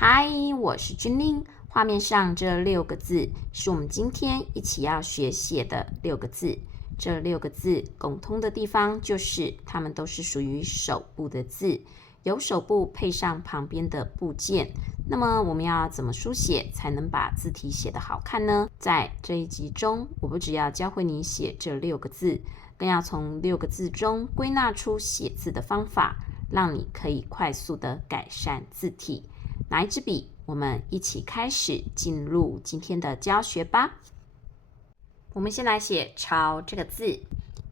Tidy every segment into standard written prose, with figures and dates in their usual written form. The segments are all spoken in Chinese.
嗨，我是君令。画面上这6个字是我们今天一起要学写的6个字。这6个字共通的地方就是它们都是属于手部的字，由手部配上旁边的部件。那么我们要怎么书写才能把字体写得好看呢？在这一集中，我不只要教会你写这6个字，更要从6个字中归纳出写字的方法，让你可以快速地改善字体。拿一支笔，我们一起开始进入今天的教学吧。我们先来写超这个字，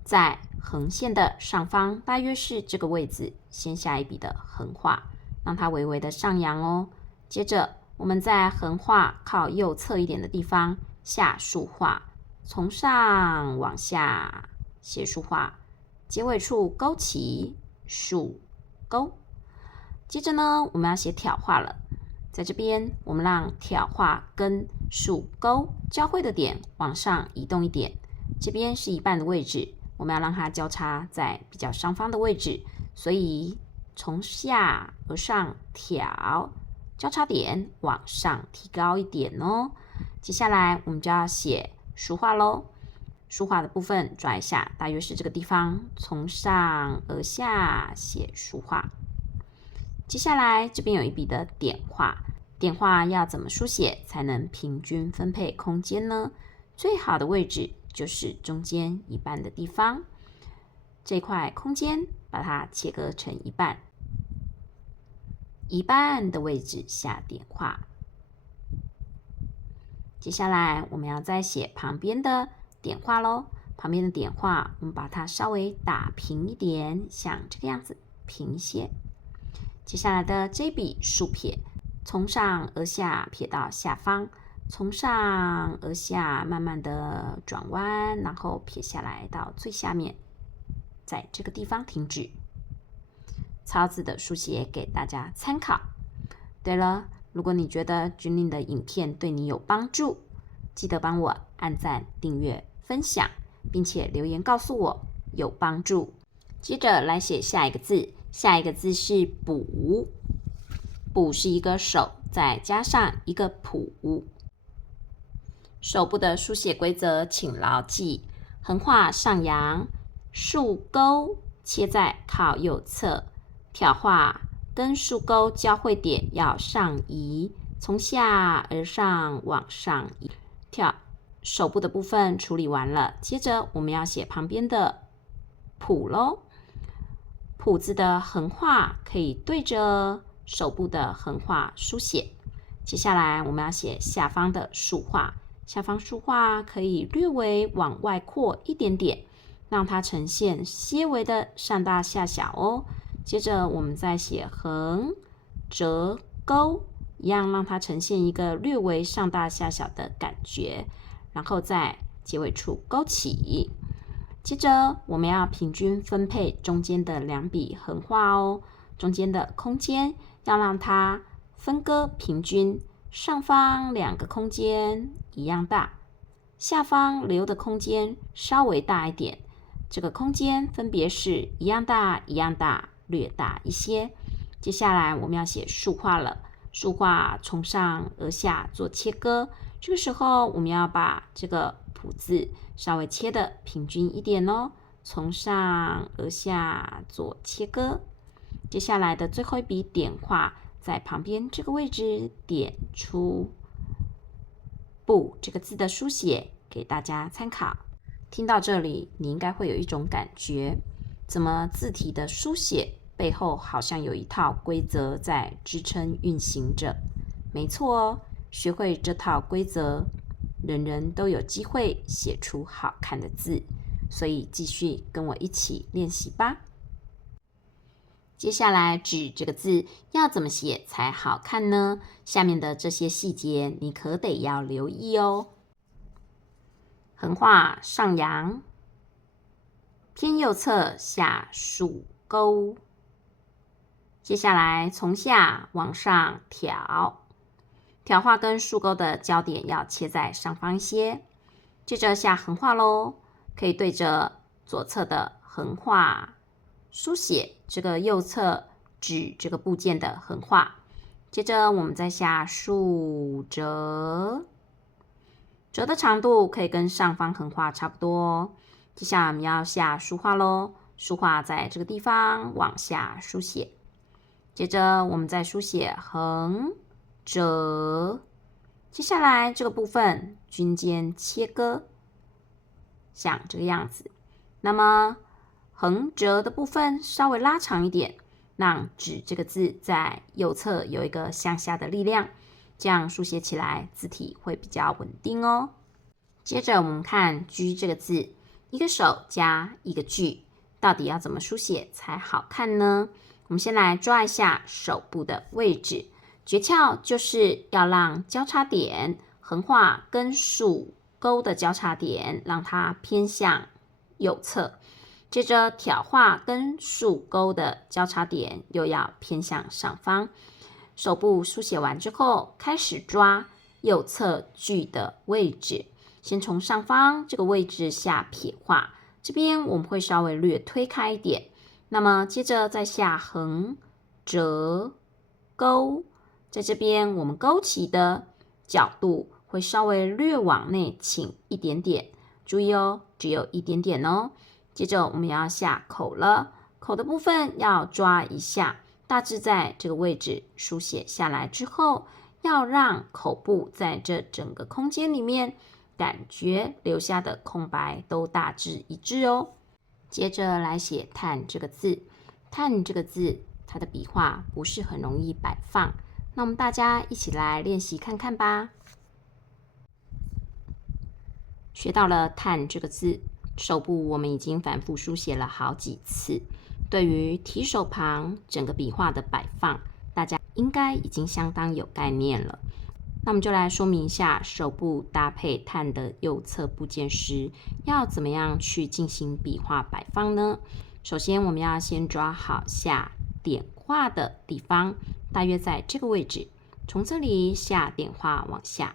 在横线的上方，大约是这个位置，先下一笔的横画，让它微微的上扬哦。接着，我们在横画靠右侧一点的地方下竖画，从上往下写竖画，结尾处勾起竖勾。接着呢，我们要写挑画了。在这边，我们让挑画跟竖钩交汇的点往上移动一点，这边是一半的位置，我们要让它交叉在比较上方的位置，所以从下而上挑，交叉点往上提高一点哦。接下来我们就要写竖画咯。竖画的部分抓一下，大约是这个地方，从上而下写竖画。接下来这边有一笔的点画，点画要怎么书写才能平均分配空间呢？最好的位置就是中间一半的地方，这块空间把它切割成一半，一半的位置下点画。接下来我们要再写旁边的点画咯，旁边的点画我们把它稍微打平一点，像这个样子，平一些。接下来的这笔竖撇，从上而下撇到下方，从上而下慢慢的转弯，然后撇下来到最下面，在这个地方停止。抄字的书写给大家参考。对了，如果你觉得君令的影片对你有帮助，记得帮我按赞、订阅、分享，并且留言告诉我有帮助。接着来写下一个字，下一个字是补。补是一个手，再加上一个谱。手部的书写规则请牢记：横画上扬，竖钩切在靠右侧，挑画跟竖钩交汇点要上移，从下而上往上移。手部的部分处理完了，接着我们要写旁边的谱咯。谱字的横画可以对着手部的横画书写。接下来我们要写下方的竖画，下方竖画可以略微往外扩一点点，让它呈现些微的上大下小哦。接着我们再写横、折、钩，一样让它呈现一个略微上大下小的感觉，然后在结尾处勾起。接着我们要平均分配中间的2笔横画哦，中间的空间要让它分割平均，上方2个空间一样大，下方留的空间稍微大一点，这个空间分别是一样大、一样大、略大一些。接下来我们要写竖画了，竖画从上而下做切割，这个时候我们要把这个谱字稍微切的平均一点哦，从上而下做切割。接下来的最后一笔点画，在旁边这个位置点出补这个字的书写给大家参考。听到这里，你应该会有一种感觉，怎么字体的书写背后好像有一套规则在支撑运行着？没错哦，学会这套规则，人人都有机会写出好看的字，所以继续跟我一起练习吧。接下来指这个字要怎么写才好看呢？下面的这些细节你可得要留意哦。横画上扬，偏右侧下竖钩，接下来从下往上挑，挑画跟竖钩的交点要切在上方一些。接着下横画咯，可以对着左侧的横画书写这个右侧指这个部件的横画。接着我们再下竖折，折的长度可以跟上方横画差不多哦。接下来我们要下书画咯，书画在这个地方往下书写。接着我们再书写横折，接下来这个部分均间切割，像这个样子。那么横折的部分稍微拉长一点，让指这个字在右侧有一个向下的力量，这样书写起来字体会比较稳定哦。接着我们看居这个字，一个手加一个句，到底要怎么书写才好看呢？我们先来抓一下手部的位置，诀窍就是要让交叉点横画跟竖钩的交叉点让它偏向右侧，接着挑画跟竖钩的交叉点又要偏向上方。手部书写完之后，开始抓右侧句的位置，先从上方这个位置下撇画，这边我们会稍微略推开一点，那么接着再下横折勾，在这边我们勾起的角度会稍微略往内倾一点点，注意哦，只有一点点哦。接着我们要下口了，口的部分要抓一下，大致在这个位置书写下来之后，要让口部在这整个空间里面感觉留下的空白都大致一致哦。接着来写叹这个字，叹这个字它的笔画不是很容易摆放，那我们大家一起来练习看看吧。学到了叹这个字，手部我们已经反复书写了好几次，对于提手旁整个笔画的摆放，大家应该已经相当有概念了。那我们就来说明一下手部搭配叹的右侧部件时，要怎么样去进行笔画摆放呢？首先我们要先抓好下点画的地方，大约在这个位置，从这里下点画往下，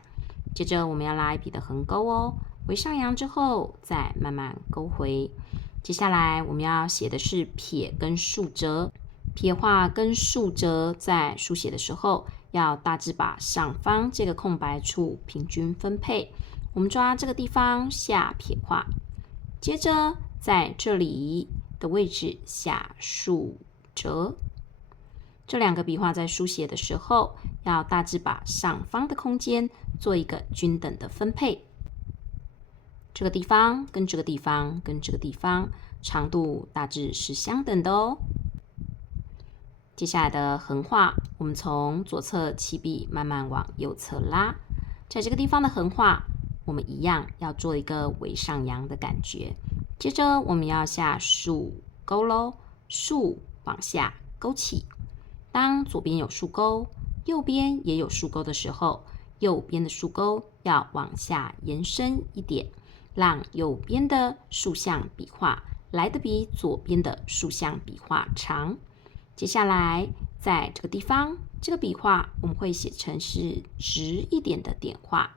接着我们要拉一笔的横钩哦，为上扬之后再慢慢勾回。接下来我们要写的是撇跟竖折，撇画跟竖折在书写的时候，要大致把上方这个空白处平均分配。我们抓这个地方下撇画，接着在这里的位置下竖折。这两个笔画在书写的时候，要大致把上方的空间做一个均等的分配。这个地方跟这个地方跟这个地方长度大致是相等的哦。接下来的横画，我们从左侧起笔慢慢往右侧拉，在这个地方的横画，我们一样要做一个微上扬的感觉。接着我们要下竖钩咯，竖往下勾起。当左边有竖钩，右边也有竖钩的时候，右边的竖钩要往下延伸一点，让右边的竖向笔画来得比左边的竖向笔画长。接下来在这个地方，这个笔画我们会写成是直一点的点画。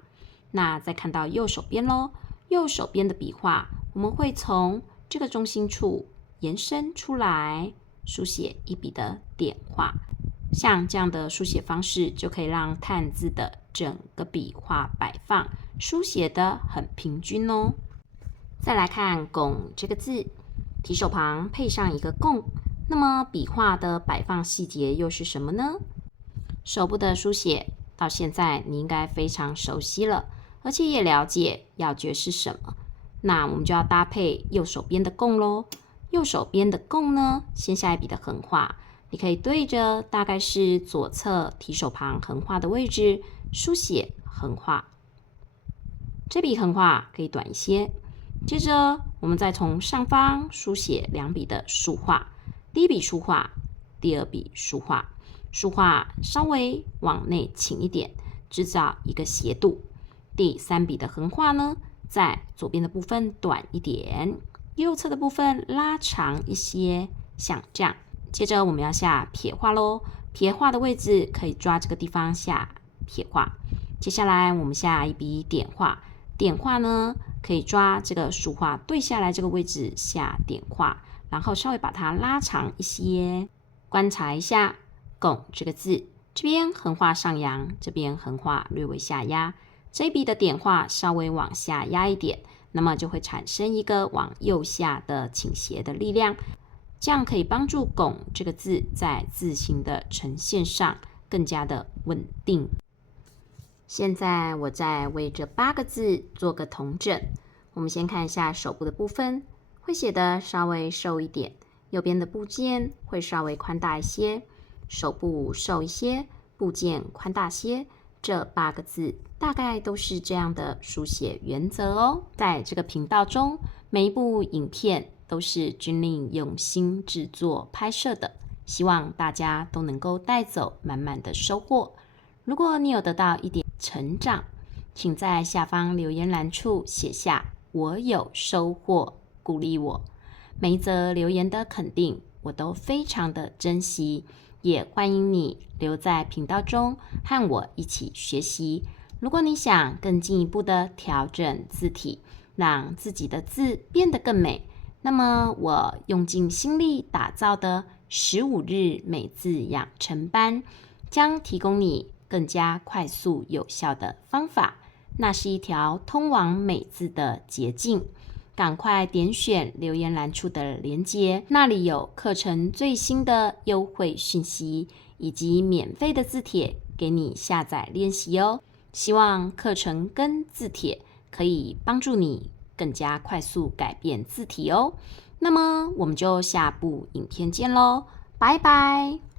那再看到右手边咯，右手边的笔画我们会从这个中心处延伸出来，书写一笔的点画。像这样的书写方式，就可以让叹字的整个笔画摆放书写得很平均哦。再来看拱这个字，提手旁配上一个共，那么笔画的摆放细节又是什么呢？手部的书写到现在你应该非常熟悉了，而且也了解要诀是什么。那我们就要搭配右手边的共咯。右手边的共呢，先下一笔的横画，你可以对着大概是左侧提手旁横画的位置书写横画。这笔横画可以短一些。接着我们再从上方书写两笔的竖画，第一笔竖画，第二笔竖画。竖画稍微往内倾一点，制造一个斜度。第三笔的横画呢，在左边的部分短一点，右侧的部分拉长一些，像这样。接着我们要下撇画咯，撇画的位置可以抓这个地方下撇画。接下来我们下一笔点画，点画呢可以抓这个竖画对下来这个位置下点画，然后稍微把它拉长一些。观察一下拱这个字，这边横画上扬，这边横画略微下压，这一笔的点画稍微往下压一点，那么就会产生一个往右下的倾斜的力量，这样可以帮助拱这个字在字形的呈现上更加的稳定。现在我再为这8个字做个统整。我们先看一下手部的部分，会写的稍微瘦一点，右边的部件会稍微宽大一些，手部瘦一些，部件宽大些。这8个字大概都是这样的书写原则哦。在这个频道中，每一部影片都是君令用心制作拍摄的，希望大家都能够带走满满的收获。如果你有得到一点成长，请在下方留言栏处写下我有收获，鼓励我。每一则留言的肯定我都非常的珍惜，也欢迎你留在频道中和我一起学习。如果你想更进一步的调整字体，让自己的字变得更美，那么我用尽心力打造的15日美字养成班将提供你更加快速有效的方法，那是一条通往美字的捷径。赶快点选留言栏处的连结，那里有课程最新的优惠讯息，以及免费的字帖给你下载练习哦。希望课程跟字帖可以帮助你更加快速改变字体哦。那么我们就下部影片见咯，拜拜。